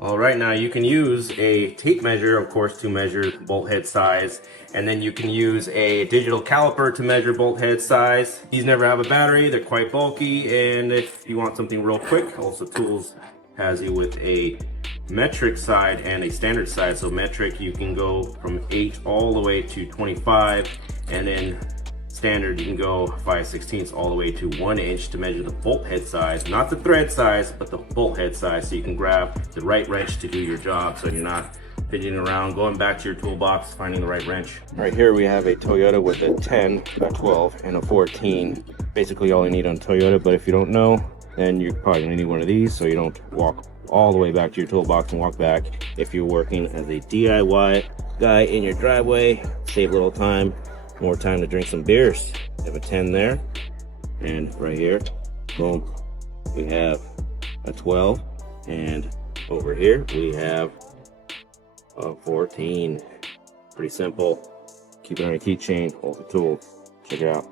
All right, now you can use a tape measure, of course, to measure bolt head size, and then you can use a digital caliper to measure bolt head size. These never have a battery, they're quite bulky, and if you want something real quick, Olsa Tools has you with a metric side and a standard side. So metric, you can go from 8 all the way to 25, and then standard, you can go 5/16 all the way to 1 inch to measure the bolt head size, not the thread size, but the bolt head size, so you can grab the right wrench to do your job, so you're not fidgeting around, going back to your toolbox, finding the right wrench. Right here we have a Toyota with a 10, a 12, and a 14. Basically all you need on Toyota, but if you don't know, then you're probably gonna need one of these, so you don't walk all the way back to your toolbox and walk back. If you're working as a DIY guy in your driveway, save a little time, more time to drink some beers. We have a 10 there, and right here, boom, we have a 12, and over here we have a 14. Pretty simple. Keep it on your keychain, Olsa Tools. Check it out.